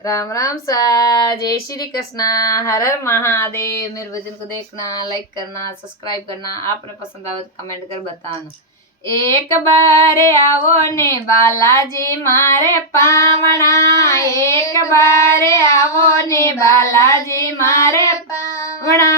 राम राम सा। जय श्री कृष्णा। हर हर महादेव। मेरे भजन को देखना, लाइक करना, सब्सक्राइब करना। आपने पसंद आवे तो कमेंट कर बताना। एक बार आवो ने बालाजी मारे पावना, एक बार आवो ने बालाजी मारे पावना।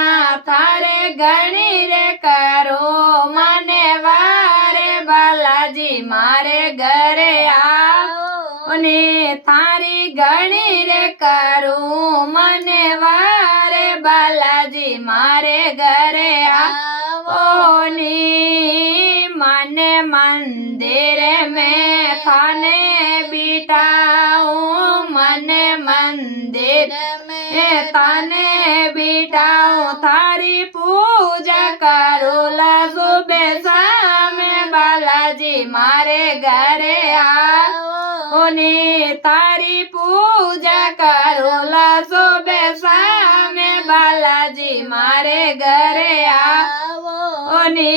थारे गणी रे करो मने वारे, बालाजी मारे घरे आओ ने थारी गणी रे करूं मने वारे, बालाजी मारे घरे आओ नी। मने मंदिर में थाने बिठाऊं, मने मंदिर में थाने बिठाऊं। थारी पूजा करूं ला सुबह शाम, बालाजी मारे घरे आओ नी। तारी पूजा करो ला सुबह शाम, बालाजी मारे घरे आओ नी।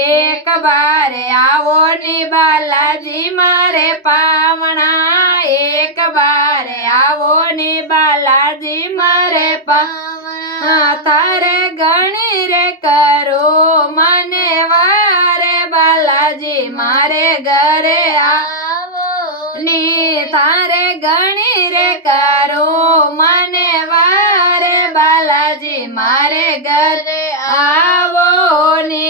एक बार आओ नी बालाजी मारे पावना, एक बार आओ नी बालाजी मारे पावना। तारे गणी रे करो मने वारे, बालाजी मारे घरे आओ नी। तारे गणी रे करो मने वारे, बालाजी मारे घरे आवो नी।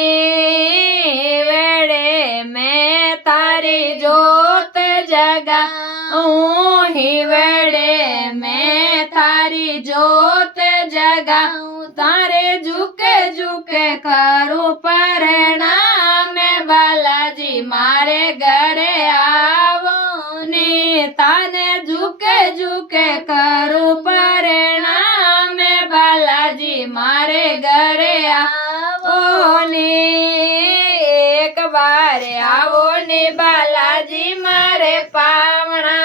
वेड़े में तारी जोत जगाऊं, ही वेड़े में तारी जोत जगाऊं। तारे झुके झुके करूं प्रणाम, बालाजी मारे घरे आवो नी। ताने झुके झुके करूं प्रणाम, बालाजी मारे घरे आओ नी। एक बार आओ नी बालाजी मारे पावना,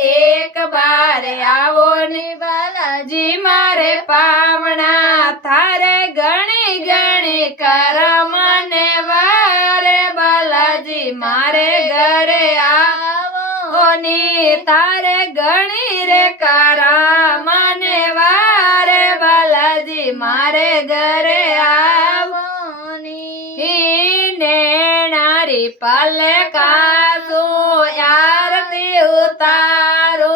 एक बार आओ नी बालाजी मारे पावना। थारे गणी गणी कर मने वारे, बालाजी मारे घरे आओ नी। तारे गणी रे करा मने वारे, बालाजी मारे घरे आओ नी। नेणारी पलका सो आरती उतारो,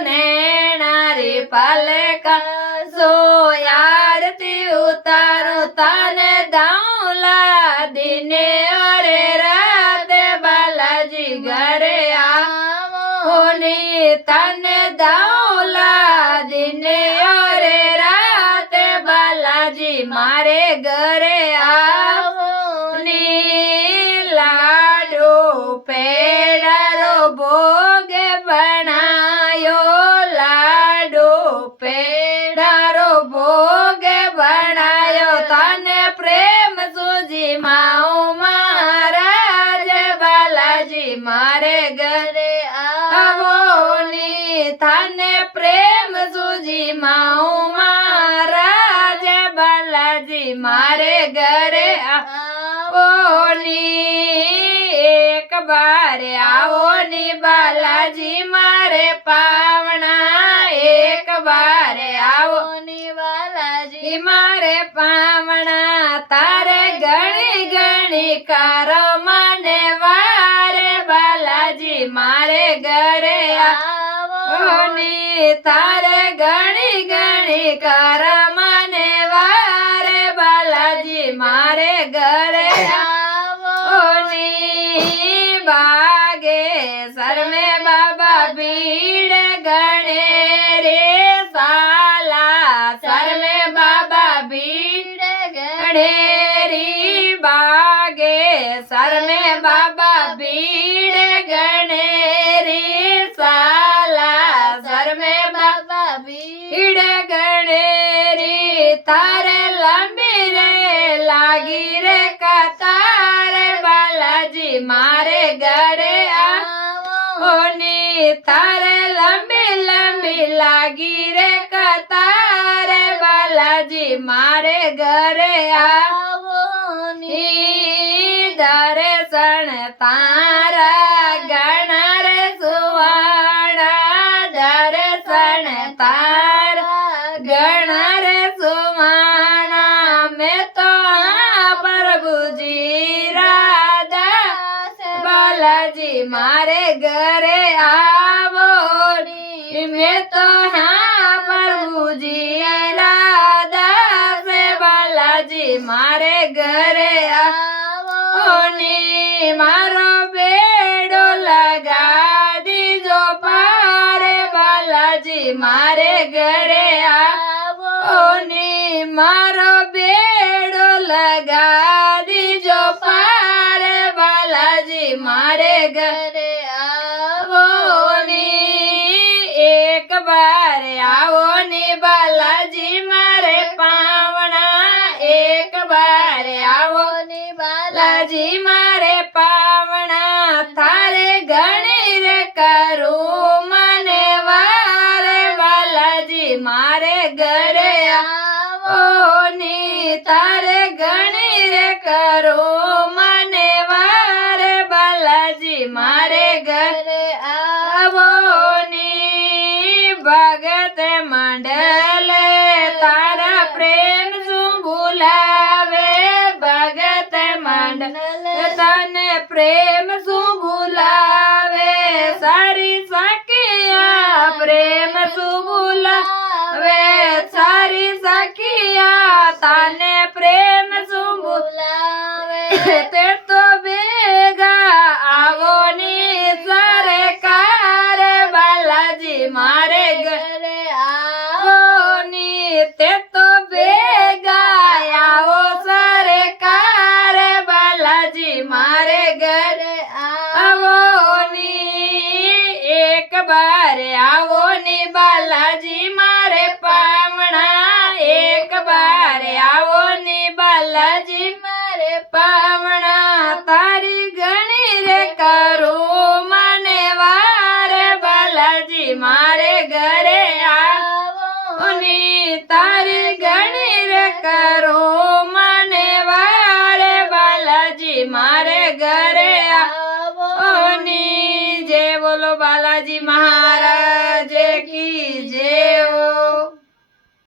नेणारी पलका सो आरती उतारो। तने दाऊला दिने और रात, बालाजी घरे आओ नी। तने दाऊला दिने और रात, बालाजी मारे घरे आओ नी। लाडो पेड़ारो भोग बनायो, लाडो पेड़ारो भोग बनायो। तने प्रेम सूजी माओ महाराज, बालाजी मारे घरे आवो नी। थाने प्रेम सूजी माओ महाराज, बालाजी मारे घरे आओ नी। एक बार आओ नी बालाजी मारे पावना, एक बार आओ नी बालाजी मारे पावना। तारे गणी गणी करो मने वारे, बालाजी मारे घरे आओ नी। तारे गणी गणी कर मने वारे, बालाजी मारे घरे आओ नी। बागेश्वर में बाबा भीड़ गणे रे, साला सर में बाबा भीड़ गणे री। बागेश्वर में बाबा भीड़ गणे री, साला सर में बाबा भीड़ गणे री। तारे लंबी रे लागी रे कतार, बालाजी मारे घरे आओ नी। तारे लंबी लंबी लागी रे कतार, बालाजी मारे घरे आओ नी। दर्शन तारा गणर सुवाणा, दर्शन મેં તો હા પ્રભુજી રાધા સે બાલાજી મારે ઘરે આવો ને મારો બેડો લગા દીજો પારે બાલાજી મારે ઘરે આવો ને મારો બેડો લગા દીજો પારે બાલાજી મારે ઘરે આવો ને એક બાર આવો ને બાલાજી મારે પાવણા એક બાર આવો ને બાલાજી મારે પાવણા તારે ઘણી રે કરું મને વારે બાલાજી મારે ઘરે આવો ને તારે ઘણી રે કરું મને વારે બાલાજી મારે ઘરે આવો ને ભગત મંડળ તારા પ્રેમ શું ભૂલાવે ભગત મંડળ તને પ્રેમ શું ભૂલાવે સારી સખિયા પ્રેમ શું ભૂલાવે સારી સખિયા તને પ્રેમ શું ભૂલાવે તે તો ભેગા આવો ની સરકાર બાલાજી મારે ઘરે આવો ની તે તો ભેગા આવો સરકાર બાલાજી મારે ઘરે આવો ની એક બાર આવો ની બાલાજી મારે પાવણા એક બાર આવો ની બાલાજી મારે પાવણા તારી ઘણી રે કરું મને વારે બાલાજી મારે ઘરે આવો ની તારી ઘણી રે કરું મને વારે બાલાજી મારે ઘરે